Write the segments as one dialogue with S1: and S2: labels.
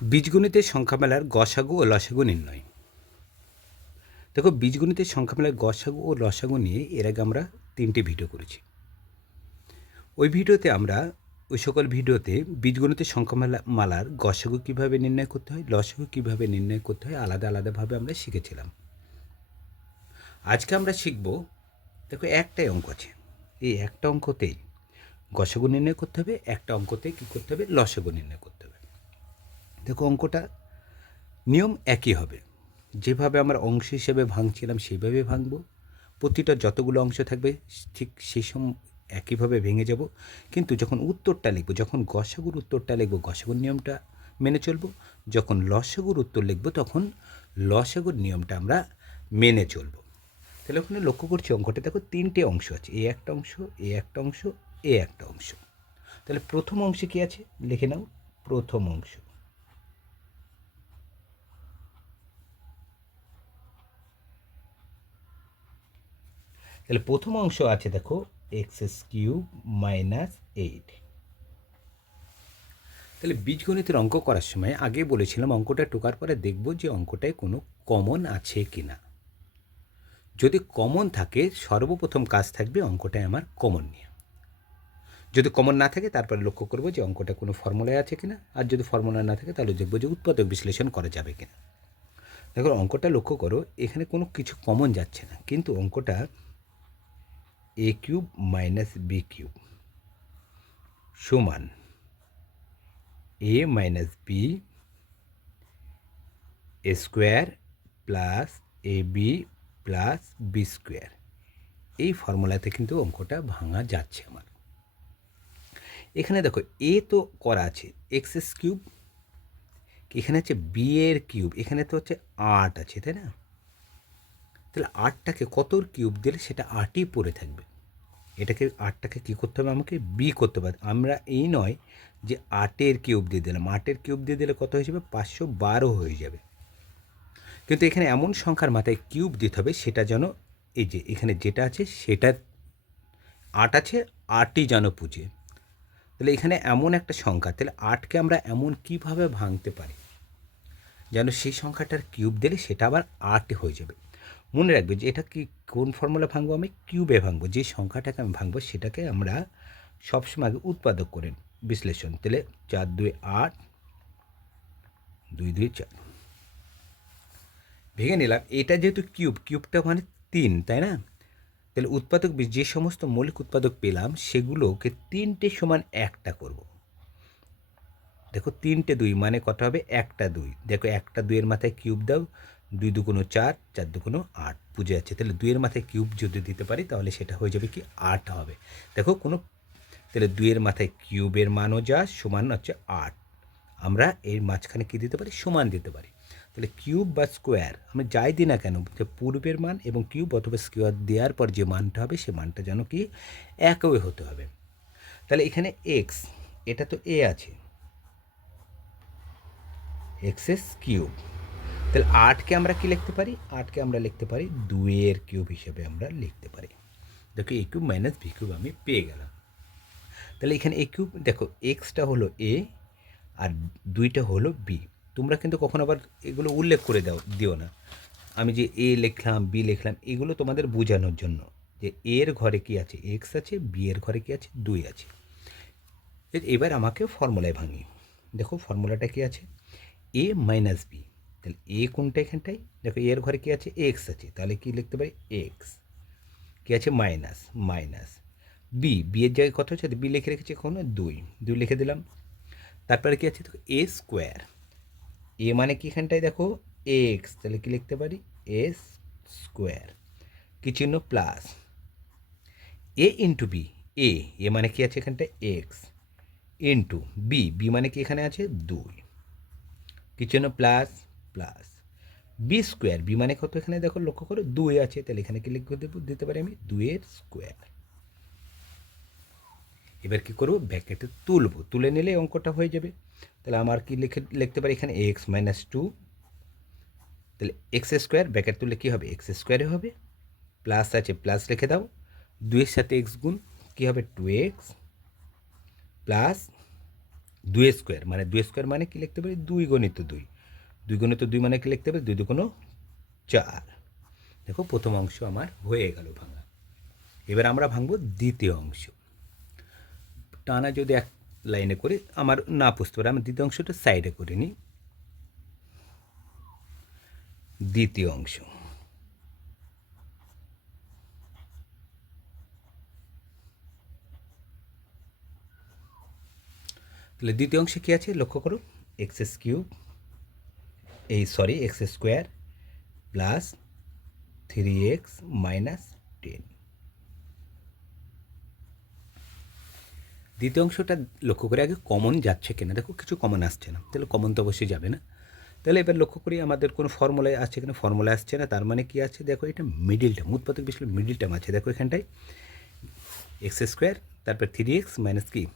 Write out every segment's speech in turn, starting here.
S1: বীজগণিতের সংখ্যা মেলার গসাগু ও লসাগু নির্ণয়। দেখো, বীজগণিতের সংখ্যা মেলার গসাগু ও লসাগু নিয়ে এর আগে আমরা তিনটি ভিডিও করেছি। ওই ভিডিওতে আমরা, ওই সকল ভিডিওতে বীজগণিতের সংখ্যা মেলা, মালার গসাগু কীভাবে নির্ণয় করতে হয়, লসাগু কীভাবে নির্ণয় করতে হয়, আলাদা আলাদাভাবে আমরা শিখেছিলাম। আজকে আমরা শিখব, দেখো, একটাই অঙ্ক আছে। এই একটা অঙ্কতেই গসাগু নির্ণয় করতে হবে, একটা অঙ্কতে কী করতে হবে, লসাগু নির্ণয় করতে দেখো অঙ্কটা, নিয়ম একই হবে। যেভাবে আমরা অংশ হিসেবে ভাঙছিলাম সেইভাবে ভাঙব। প্রতিটা যতগুলো অংশ থাকবে, ঠিক সেই সম, একইভাবে ভেঙে যাব। কিন্তু যখন উত্তরটা লিখব, যখন গসাগুর উত্তরটা লিখব, গসাগুর নিয়মটা মেনে চলব, যখন লসাগুর উত্তর লিখব, তখন লসাগুর নিয়মটা আমরা মেনে চলব। তাহলে ওখানে লক্ষ্য করছি অঙ্কটা, দেখো তিনটে অংশ আছে, এ একটা অংশ, এ একটা অংশ, এ একটা অংশ। তাহলে প্রথম অংশে কী আছে? লিখে নাও, প্রথম অংশ। তাহলে প্রথম অংশ আছে দেখো x s cube minus eight তাহলে বীজগণিতের অঙ্ক করার সময় আগে বলেছিলাম অঙ্কটা টোকার পরে দেখব যে অঙ্কটায় কোনো কমন আছে কি না যদি কমন থাকে, সর্বপ্রথম কাজ থাকবে অঙ্কটায় আমার কমন নিয়ে। যদি কমন না থাকে, তারপরে লক্ষ্য করব যে অঙ্কটা কোনো ফর্মুলায় আছে কিনা। আর যদি ফর্মুলা না থাকে, তাহলে দেখব যে উৎপাদক বিশ্লেষণ করা যাবে কিনা। দেখো, অঙ্কটা লক্ষ্য করো, এখানে কোনো কিছু কমন যাচ্ছে না। কিন্তু অঙ্কটা a cube minus b cube সমান a minus b a square plus a b plus b square এই ফর্মুলাতে কিন্তু অঙ্কটা ভাঙা যাচ্ছে আমার। এখানে দেখো এ তো করা আছে এক্স এস কিউব এখানে হচ্ছে বি এর কিউব এখানে তো হচ্ছে আট আছে, তাই না? তাহলে আটটাকে কতর কিউব দিলে সেটা আটই পড়ে থাকবে। এটাকে আটটাকে কী করতে হবে? আমাকে বি করতে হবে। আমরা এই নয় যে আটের কিউব দিয়ে দিলাম। আটের কিউব দিয়ে দিলে কত হয়ে যাবে? পাঁচশো বারো হয়ে যাবে। কিন্তু এখানে এমন সংখ্যার মাথায় কিউব দিতে হবে, সেটা যেন এই যে এখানে যেটা আছে, সেটা আট আছে, আটই যেন পুজে। তাহলে এখানে এমন একটা সংখ্যা, তাহলে আটকে আমরা এমন কীভাবে ভাঙতে পারি? যেন সেই সংখ্যাটার কিউব দিলে সেটা আবার আট হয়ে যাবে। মনে রাখবে যে এটা কি, কোন ফর্মুলা ভাঙবো আমি? কিউবে ভাঙবো। যে সংখ্যাটাকে আমি ভাঙবো সেটাকে আমরা সবসময় আগে উৎপাদক করে বিশ্লেষণ। তাহলে চার, দুই, আট, দুই দুই, চার। ভেঙে নিলাম। এটা যেহেতু কিউব, কিউবটা মানে তিন, তাই না? তাহলে উৎপাদক যে সমস্ত মৌলিক উৎপাদক পেলাম সেগুলোকে তিনটে সমান একটা করব। দেখো তিনটে দুই মানে কত হবে? একটা দুই। দেখো একটা দুইয়ের মাথায় কিউব দাও দুই দুগুণো চার চার দুগুণো আট। বুঝে যাচ্ছে? তাহলে দুইয়ের মাথায় কিউব যদি দিতে পারি, তাহলে সেটা হয়ে যাবে কি? আট হবে। দেখো, কোনো তাহলে দুইয়ের মাথায় কিউবের মানও যা, সমান হচ্ছে আট। আমরা এর মাঝখানে কী দিতে পারি? সমান দিতে পারি। তাহলে কিউব বা স্কোয়ার, আমরা যাই দিই না কেন, যে পূর্বের মান এবং কিউব অথবা স্কোয়ার দেওয়ার পর যে মানটা হবে, সে মানটা যেন কি? একই হতে হবে। তাহলে এখানে এক্স এটা তো এ আছে। X s cube. তাহলে আটকে আমরা কি লিখতে পারি? আটকে আমরা লিখতে পারি দুইয়ের কিউব হিসেবে আমরা লিখতে পারি। দেখো a cube minus v cube আমি পেয়ে গেলাম। তাহলে এখানে এ কিউব, দেখো এক্সটা হলো এ আর দুইটা হলো বি তোমরা কিন্তু কখনো আবার এগুলো উল্লেখ করে দাও, দিও না। আমি যে এ লিখলাম, বি লিখলাম, এগুলো তোমাদের বোঝানোর জন্য যে এর ঘরে কি আছে? এক্স আছে বি এর ঘরে কি আছে? দুই আছে। এবার আমাকে ফর্মুলায় ভাঙি দেখো ফর্মুলাটা কি আছে? এ মাইনাস বি তাহলে এ কোনটা এখানটায়? দেখো এর ঘরে কী আছে? এক্স আছে। তাহলে কি লিখতে পারি? এক্স কি আছে? মাইনাস মাইনাস বি বি এর জায়গায় কত হচ্ছে বি লিখে রেখেছি কোনো দুই। দুই লিখে দিলাম। তারপরে কী আছে? দেখো এ স্কোয়ার এ মানে কি এখানটায়? দেখো এক্স তাহলে কি লিখতে পারি? এস স্কোয়ার কি চিহ্ন? Plus a into b a a মানে কি আছে এখানটায়? এক্স ইন্টু বি বি মানে কি এখানে আছে? দুই। কি চিহ্ন? Plus plus b square b মানে কত এখানে? দেখো, লক্ষ্য করো, দুই আছে, তাহলে এখানে কি লিখে দেবো, দিতে পারি আমি? দুইয়ের স্কোয়ার এবার কি করব? ব্যাকেটে তুলবো। তুলে নিলে অঙ্কটা হয়ে যাবে। তাহলে আমার কি লিখে, লিখতে পারি এখানে? এক্স মাইনাস টু তাহলে এক্স স্কোয়ার ব্যাকেট তুললে কী হবে? এক্স স্কোয়ারে হবে। প্লাস আছে প্লাস রেখে দাও। দুইয়ের সাথে এক্স গুণ, কী হবে? টু এক্স প্লাস দুই স্কোয়ার মানে দুই স্কোয়ার মানে কি লিখতে পারি? দুই গণিত দুই। দুই গুণে তো দুই মানে কি লিখতে পারি দুই দুগুণ চার। দেখো, প্রথম অংশ আমার হয়ে গেল ভাঙা। এবার আমরা ভাঙবো দ্বিতীয় অংশ। টানা যদি এক লাইনে করি, আমার না বুঝতে পারে, আমি দ্বিতীয় অংশটা সাইডে করে নিই। দ্বিতীয় অংশ। তাহলে দ্বিতীয় অংশে কী আছে? লক্ষ্য করো এক্স কিউব এই sorry x square plus three x minus ten দ্বিতীয় অংশটা লক্ষ্য করে আগে কমন যাচ্ছে কিনা। দেখো, কিছু কমন আসছে না। তাহলে কমন তো অবশ্যই যাবে না। তাহলে এবার লক্ষ্য করি আমাদের কোনো ফর্মুলায় আসছে কিনা? ফর্মুলা আসছে না, তার মানে কি আছে? দেখো, এটা মিডিল টার্ম উৎপাদক বিষয় মিডিল টার্ম আছে। দেখো এখানটায় এক্স স্কোয়ার তারপর থ্রি এক্স মাইনাস কি?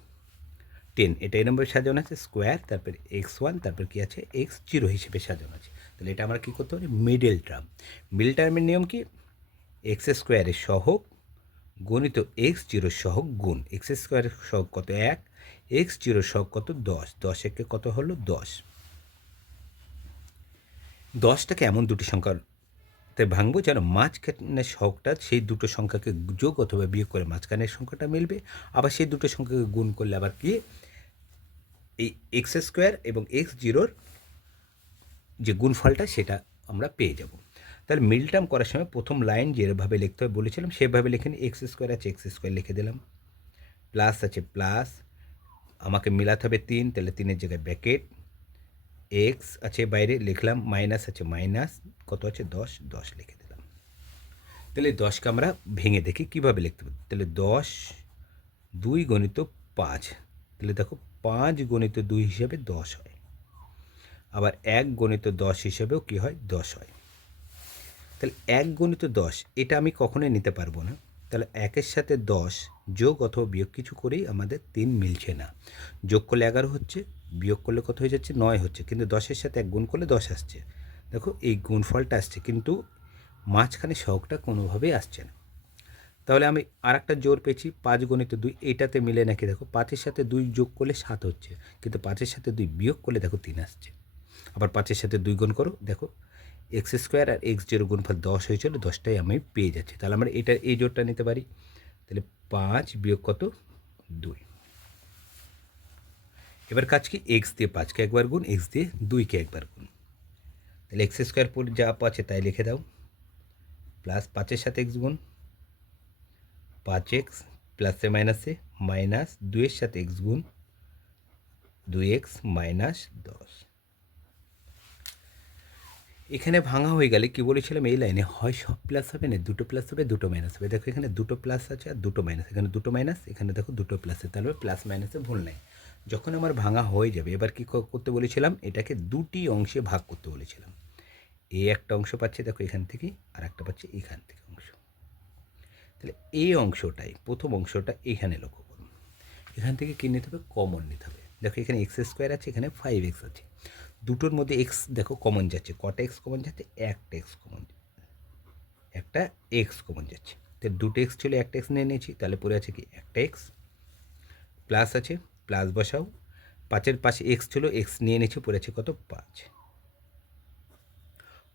S1: টেন, এটা এই নম্বরে সাজানো আছে, স্কোয়ার, তারপর এক্স ওয়ান, তারপর কী আছে, এক্স জিরো হিসেবে সাজানো আছে। তাহলে এটা আমরা কী করতে পারি? Middle term. মিডল টার্মের নিয়ম কি? এক্স স্কোয়ারের সহগ গণিত এক্স জিরো সহগ গুণ। এক্স স্কোয়ারের সহগ কত এক? এক্স জিরো সহগ কত দশ? দশ একে কত হলো? দশ। দশটাকে এমন দুটি সংখ্যাতে ভাঙবো যেন মাঝখানের সহগটা সেই দুটো সংখ্যাকে যোগ অথবা বিয়োগ করে মাঝখানের সংখ্যাটা মিলবে। আবার সেই দুটো সংখ্যাকে গুণ করলে আবার কি? এই এক্স স্কোয়ার এবং এক্স জিরোর যে গুণফলটা সেটা আমরা পেয়ে যাব। তাহলে মিল টার্ম করার সময় প্রথম লাইন যেভাবে লিখতে হবে বলেছিলাম, সেভাবে লিখে নিই এক্স স্কোয়ার আছে এক্স স্কোয়ার লিখে দিলাম। প্লাস আছে প্লাস, আমাকে মিলাতে হবে তিন, তাহলে তিনের জায়গায় ব্যাকেট এক্স আছে বাইরে লিখলাম, মাইনাস আছে মাইনাস, কত আছে? দশ দশ লিখে দিলাম। তাহলে দশকে আমরা ভেঙে দেখি কীভাবে লিখতে পারি। তাহলে দশ দুই গণিত পাঁচ, তাহলে দেখো পাঁচ গণিত দুই হিসেবে দশ হয়। আবার এক গণিত দশ হিসেবেও কী হয়? দশ হয়। তাহলে এক গণিত দশ, এটা আমি কখনোই নিতে পারব না। তাহলে একের সাথে দশ যোগ অথবা বিয়োগ কিছু করেই আমাদের তিন মিলছে না। যোগ করলে এগারো হচ্ছে, বিয়োগ করলে কত হয়ে যাচ্ছে? নয় হচ্ছে। কিন্তু দশের সাথে এক গুণ করলে দশ আসছে। দেখো এই গুণফলটা আসছে, কিন্তু মাঝখানে শখটা কোনোভাবেই আসছে না। তাহলে আমি আর একটা জোর পেয়েছি পাঁচ গণিত দুই, এইটাতে মিলে নাকি দেখো পাঁচের সাথে দুই যোগ করলে সাত হচ্ছে, কিন্তু পাঁচের সাথে দুই বিয়োগ করলে দেখো তিন আসছে। আবার পাঁচের সাথে দুই গুণ করো, দেখো এক্স স্কোয়ার আর এক্স জিরো গুণফল দশ হয়েছিল, দশটাই আমি পেয়ে যাচ্ছি। তাহলে আমরা এটা, এই জোরটা নিতে পারি। তাহলে পাঁচ বিয়োগ কত? দুই। এবার কাজ কি? এক্স দিয়ে পাঁচকে একবার গুণ এক্স দিয়ে দুইকে একবার গুণ। তাহলে এক্স স্কোয়ার পর যা আছে তাই লিখে দাও। প্লাস পাঁচের সাথে এক্স গুণ পাঁচ এক্স প্লাসে মাইনাসে মাইনাস দুইয়ের সাথে এক্স গুণ দুই এক্স মাইনাস দশ। এখানে ভাঙা হয়ে গেলে কি বলেছিলাম? এই লাইনে হয় সব প্লাস হবে, না দুটো প্লাস হবে, দুটো মাইনাস হবে। দেখো এখানে দুটো প্লাস আছে আর দুটো মাইনাস। এখানে দুটো মাইনাস, এখানে দেখো দুটো প্লাসে তাহলে প্লাস মাইনাসে ভুল নেই। যখন আমার ভাঙা হয়ে যাবে, এবার কী করতে বলেছিলাম? এটাকে দুটি অংশে ভাগ করতে বলেছিলাম। এই একটা অংশ পাচ্ছে, দেখো এখান থেকে আর একটা পাচ্ছে এখান থেকে অংশ। তাহলে এই অংশটাই, প্রথম অংশটা এখানে লক্ষ্য করুন। এখান থেকে কী নিতে হবে? কমন নিতে হবে। দেখো এখানে এক্স স্কোয়ার আছে, এখানে ফাইভ এক্স আছে। দুটোর মধ্যে এক্স দেখো কমন যাচ্ছে। কটা এক্স কমন যাচ্ছে? একটা এক্স কমন একটা এক্স কমন যাচ্ছে। তো দুটো এক্স ছিল, একটা এক্স নিয়ে নিয়েছি। তাহলে পরে আছে কি? একটা এক্স প্লাস আছে প্লাস বসাও। পাঁচের পাশে এক্স ছিল এক্স নিয়ে নিয়েছি পরে আছে কত? পাঁচ।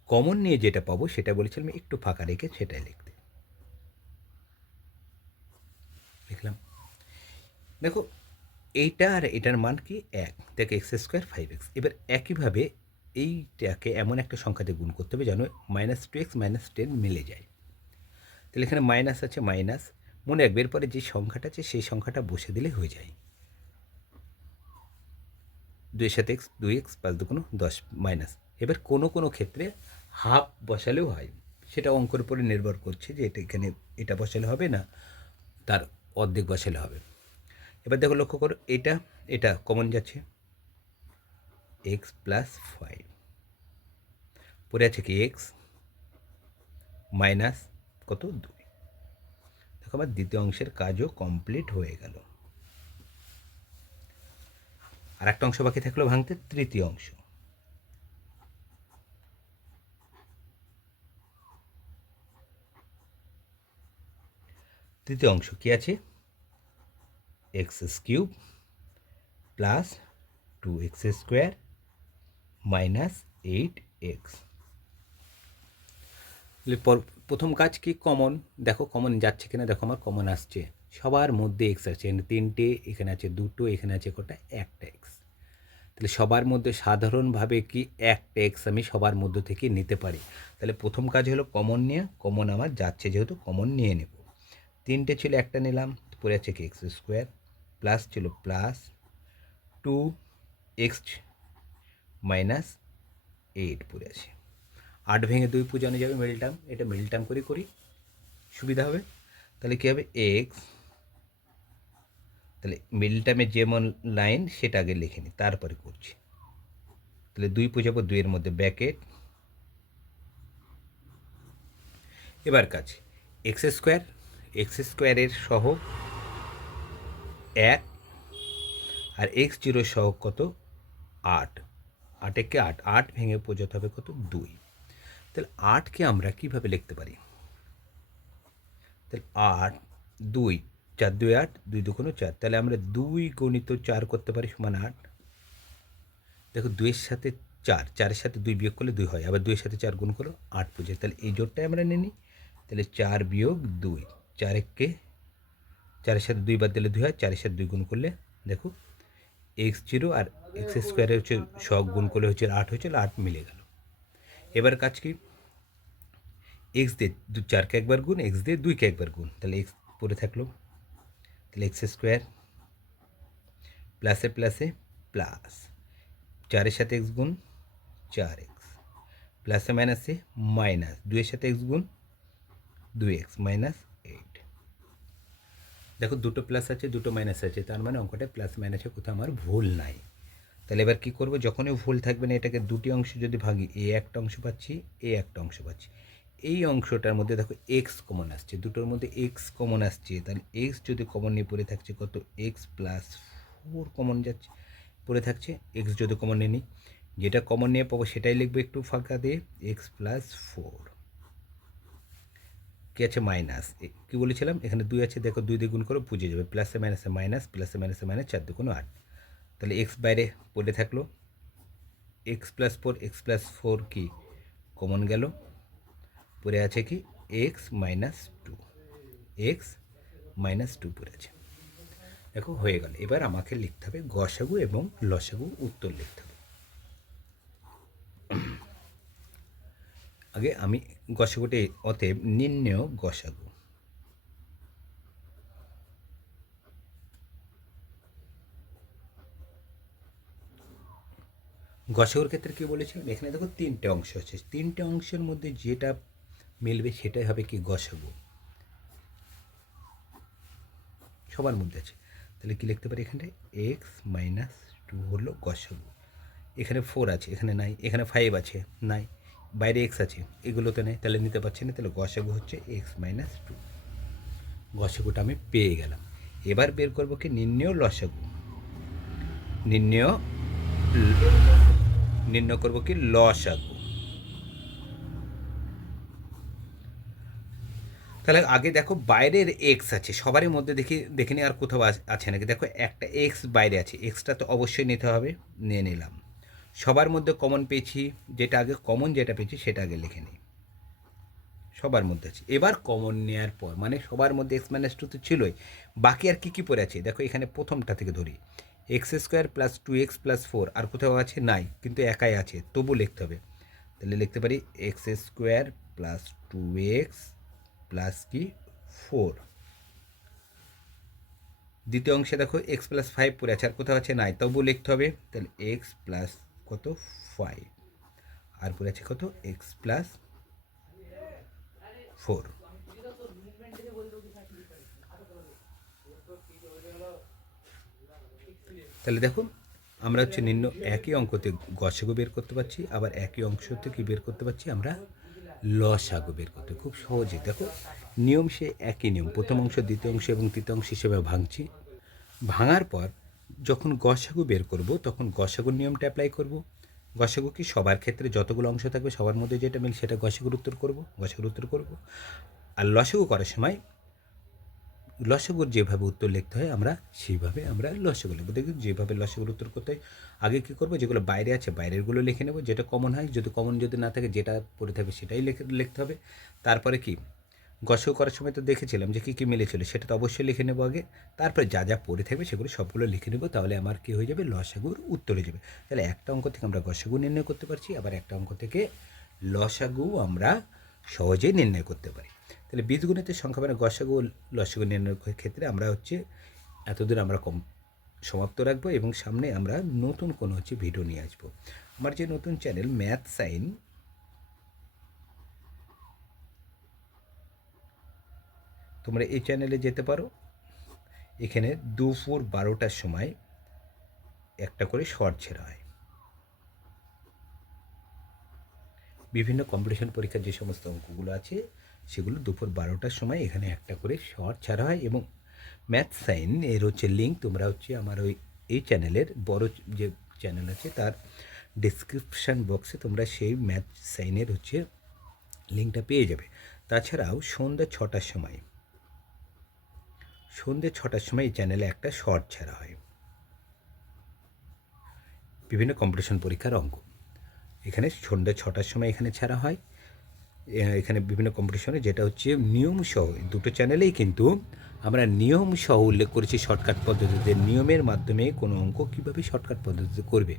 S1: কমন নিয়ে যেটা পাবো, সেটা বলেছিলাম, একটু ফাঁকা রেখে সেটাই লিখতে লিখলাম দেখো, এইটা আর এটার মান কি? এক। দেখো এক্স স্কোয়ার ফাইভ এক্স এবার একইভাবে এইটাকে এমন একটা সংখ্যাতে গুণ করতে হবে যেন minus two x minus ten মিলে যায়। তাহলে এখানে মাইনাস আছে মাইনাস মনে রাখবে, এরপরে যে সংখ্যাটা আছে, সেই সংখ্যাটা বসে দিলে হয়ে যায়। দুই সাথে এক্স দুই এক্স পাঁচ কোনো দশ মাইনাস এবার কোনো কোনো ক্ষেত্রে হাফ বসালেও হয়। সেটা অঙ্কের উপরে নির্ভর করছে যে এটা এখানে এটা বসালে হবে না। তার অর্ধেক বসালে হবে। এবার দেখো লক্ষ্য করো, এটা এটা কমন যাচ্ছে। এক্স প্লাস ফাইভ পরে আছে কি এক্স মাইনাস কত? দুই। দেখো আমার দ্বিতীয় অংশের কাজও কমপ্লিট হয়ে গেল। আর একটা অংশ বাকি থাকল ভাঙতে, তৃতীয় অংশ। তৃতীয় অংশ কি আছে? X cube plus two x square minus eight x প্রথম কাজ কি? কমন দেখো কমন যাচ্ছে কিনা? দেখো, আমার কমন আসছে। সবার মধ্যে এক্স আছে, এখানে তিনটে, এখানে আছে দুটো, এখানে আছে কটা? একটা এক্স তাহলে সবার মধ্যে সাধারণভাবে কি একটা এক্স আমি সবার মধ্য থেকে নিতে পারি? তাহলে প্রথম কাজ হলো কমন নিয়ে কমন আমার যাচ্ছে যেহেতু কমন নিয়ে নেব। তিনটে ছিল একটা নিলাম, পরে আছে কি এক্স স্কোয়ার প্লাস ছিল plus two x minus eight পড়ে আছে। আট ভেঙে দুই পূজানো যাবে মিডল টার্ম এটা মিডল টার্ম করে করি, সুবিধা হবে। তাহলে কী হবে? এক্স তাহলে মিডল টার্মে যেমন লাইন সেটা আগে লিখে নিই তারপরে করছি। তাহলে দুই পূজাবো দুইয়ের মধ্যে ব্যাকেট এবার কাজ এক্স স্কোয়ার এক্স স্কোয়ারের সহ এক আর এক্স জিরো সহ কত আট। আটেকে আট। আট ভেঙে বোঝাতে হবে কত দুই। তাহলে আটকে আমরা কীভাবে লিখতে পারি? তাহলে আট, দুই, চার, দুই, আট, দুই দুগুণ চার। তাহলে আমরা দুই গণিত চার করতে পারি সমান আট। দেখো দুইয়ের সাথে চার। চারের সাথে দুই বিয়োগ করলে দুই হয়। আবার দুইয়ের সাথে চার গুণ করো আট পুজো তাহলে এই জোরটাই আমরা নিই। তাহলে চার বিয়োগ দুই। চার এককে চারের সাথে দুই বাদ দিলে দুই হয়, চারের সাথে দুই গুণ করলে, দেখো, এক্স জিরো আর এক্স স্কোয়ারে হচ্ছে সব গুণ করলে হচ্ছে আট হয়েছিল আট মিলে গেল। এবার কাজ কি? এক্স দিয়ে দু, চারকে একবার গুণ, এক্স দিয়ে দুইকে একবার গুণ, তাহলে এক্স পড়ে থাকল। তাহলে এক্স স্কোয়ার প্লাসে প্লাসে প্লাস, চারের সাথে এক্স গুণ, চার এক্স, প্লাসে মাইনাসে মাইনাস, দুইয়ের সাথে এক্স গুণ, দুই এক্স, মাইনাস দেখো দুটো প্লাস আছে, দুটো মাইনাস আছে, তার মানে অঙ্কটা প্লাস মাইনাসে কোথাও আমার ভুল নাই। তাহলে এবার কী করব? যখনই ভুল থাকবে না, এটাকে দুটি অংশ যদি ভাগি, এ একটা অংশ পাচ্ছি, এ একটা অংশ পাচ্ছি। এই অংশটার মধ্যে দেখো এক্স কমন আসছে, দুটোর মধ্যে এক্স কমন আসছে, তাহলে এক্স যদি কমন নিয়ে পড়ে থাকছে, কত? এক্স প্লাস ফোর কমন যাচ্ছে, পড়ে থাকছে এক্স যদি কমন নিয়ে নিই, যেটা কমন নিয়ে পাবো সেটাই লিখব একটু ফাঁকা দিয়ে এক্স প্লাস ফোর কী আছে মাইনাস কী বলেছিলাম? এখানে দুই আছে, দেখো দুই দ্বিগুণ করে, বুঝে যাবে। প্লাসে মাইনাসে মাইনাস প্লাসে মাইনাসে মাইনাস চার দুগুণ আট। তাহলে এক্স বাইরে পড়ে থাকল। X plus four x plus four কি? কমন গেল। পড়ে আছে কি? X minus two x minus two পড়ে আছে। দেখো, হয়ে গেল। এবার আমাকে লিখতে হবে গসাগু এবং লসাগু উত্তর লিখতে হবে। আগে আমি গসাগুটি অতএব নির্ণয় গসাগু। গসাগুর ক্ষেত্রে কী বলেছিলাম এখানে দেখো তিনটে অংশ আছে। তিনটে অংশের মধ্যে যেটা মিলবে সেটাই হবে কি গসাগু। সবার মধ্যে আছে। তাহলে কী লিখতে পারি এখানটায়? এক্স মাইনাস টু হলো গসাগু। এখানে ফোর আছে, এখানে নাই, এখানে ফাইভ আছে, নাই। বাইরে এক্স আছে, এগুলোতে নেই, তাহলে নিতে পারছি না, তাহলে গসাগু হচ্ছে এক্স মাইনাস টু গসাগুটা আমি পেয়ে গেলাম। এবার বের করব কি নির্ণয় লসাগু নির্ণয় নির্ণয় করব কি লসাগু তাহলে আগে দেখো বাইরের এক্স আছে, সবারই মধ্যে দেখি, দেখে আর কোথাও আছে নাকি? দেখো একটা এক্স বাইরে আছে এক্সটা তো অবশ্যই নিতে হবে, নিয়ে নিলাম। সবার মধ্যে কমন পেয়েছি, যেটা আগে কমন যেটা পেয়েছি সেটা আগে লিখে নিই। সবার মধ্যে আছে। এবার কমন নেওয়ার পর মানে সবার মধ্যে এক্স মাইনাস টু তো ছিলই, বাকি আর কী কী পড়ে আছে? দেখো এখানে প্রথমটা থেকে ধরি। X square plus two x plus four আর কোথাও আছে? নাই, কিন্তু একাই আছে, তবু লিখতে হবে। তাহলে লিখতে পারি x square plus two x plus কি? ফোর দ্বিতীয় অংশে দেখো এক্স প্লাস ফাইভ পড়ে আছে, আর কোথাও আছে? নাই, তবু লিখতে হবে। তাহলে এক্স প্লাস কত? ফাইভ আর পড়ে আছে কত? এক্স প্লাস ফোর তাহলে দেখো, আমরা হচ্ছে নিম্ন একই অঙ্কতে গসাগু বের করতে পারছি, আবার একই অংশ থেকে বের করতে পারছি, আমরা লসাগু বের করতে, খুব সহজে। দেখো, নিয়ম সে একই নিয়ম, প্রথম অংশ, দ্বিতীয় অংশ এবং তৃতীয় অংশ হিসেবে ভাঙছি। ভাঙার পর যখন গসাগু বের করব, তখন গসাগুর নিয়মটা অ্যাপ্লাই করব। গসাগু কি সবার ক্ষেত্রে যতগুলো অংশ থাকবে সবার মধ্যে যেটা মিল সেটা গসাগুর উত্তর করব, গসাগুর উত্তর করব। আর লসাগু করার সময় লসগুর যেভাবে উত্তর লিখতে হয়, আমরা সেইভাবে আমরা লসগু লিখব। দেখুন, যেভাবে লসগুর উত্তর করতে হয়, আগে কী করব? যেগুলো বাইরে আছে, বাইরেরগুলো লিখে নেব। যেটা কমন হয়, যদি কমন যদি না থাকে, যেটা পড়ে থাকবে সেটাই লিখে, লিখতে হবে। তারপরে কি? গসও করার সময় তো দেখেছিলাম যে কী কী মিলেছিল, সেটা তো অবশ্যই লিখে নেব আগে। তারপরে যা যা পড়ে থাকবে সেগুলো সবগুলো লিখে নেব, তাহলে আমার কী হয়ে যাবে? লসাগুর উত্তর হয়ে যাবে। তাহলে একটা অঙ্ক থেকে আমরা গসাগু নির্ণয় করতে পারছি, আবার একটা অঙ্ক থেকে লসাগু আমরা সহজেই নির্ণয় করতে পারি। তাহলে বীজগণিতের সংখ্যা মানে গসাগু লসাগু নির্ণয়ের ক্ষেত্রে আমরা হচ্ছে এতদিন আমরা কম সমাপ্ত রাখব এবং সামনে আমরা নতুন কোনো হচ্ছে ভিডিও নিয়ে আসব। আমার যে নতুন চ্যানেল ম্যাথ সাইন তোমরা এই চ্যানেলে যেতে পারো। এখানে দুপুর বারোটার সময় একটা করে শর্ট ছেড়া হয়। বিভিন্ন কম্পিটিশন পরীক্ষার যে সমস্ত অঙ্কগুলো আছে, সেগুলো দুপুর বারোটার সময় এখানে একটা করে শর্ট ছাড়া হয় এবং ম্যাথ সাইন এর হচ্ছে লিঙ্ক তোমরা হচ্ছে আমার ওই, এই চ্যানেলের বড় যে চ্যানেল আছে, তার ডিসক্রিপশান বক্সে তোমরা সেই ম্যাথ সাইনের হচ্ছে লিঙ্কটা পেয়ে যাবে। তাছাড়াও সন্ধ্যা ছটার সময় সন্ধ্যে ছটার সময় এই চ্যানেলে একটা শর্ট ছাড়া হয়। বিভিন্ন কম্পিটিশন পরীক্ষার অঙ্ক। এখানে সন্ধ্যা ছটার সময় এখানে ছাড়া হয়। এখানে বিভিন্ন কম্পিটিশনে যেটা হচ্ছে নিয়ম সহ দুটো চ্যানেলেই কিন্তু আমরা নিয়ম সহ উল্লেখ করেছি শর্টকাট পদ্ধতিতে। নিয়মের মাধ্যমে কোনো অঙ্ক কীভাবে শর্টকাট পদ্ধতিতে করবে?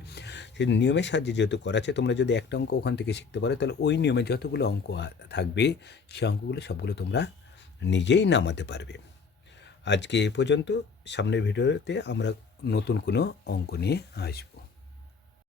S1: সেই নিয়মের সাহায্যে যেহেতু করা আছে, তোমরা যদি একটা অঙ্ক ওখান থেকে শিখতে পারো, তাহলে ওই নিয়মে যতগুলো অঙ্ক থাকবে সেই অঙ্কগুলো সবগুলো তোমরা নিজেই নামাতে পারবে। আজকে এ পর্যন্ত। সামনের ভিডিওতে আমরা নতুন কোনো অঙ্ক নিয়ে আসব।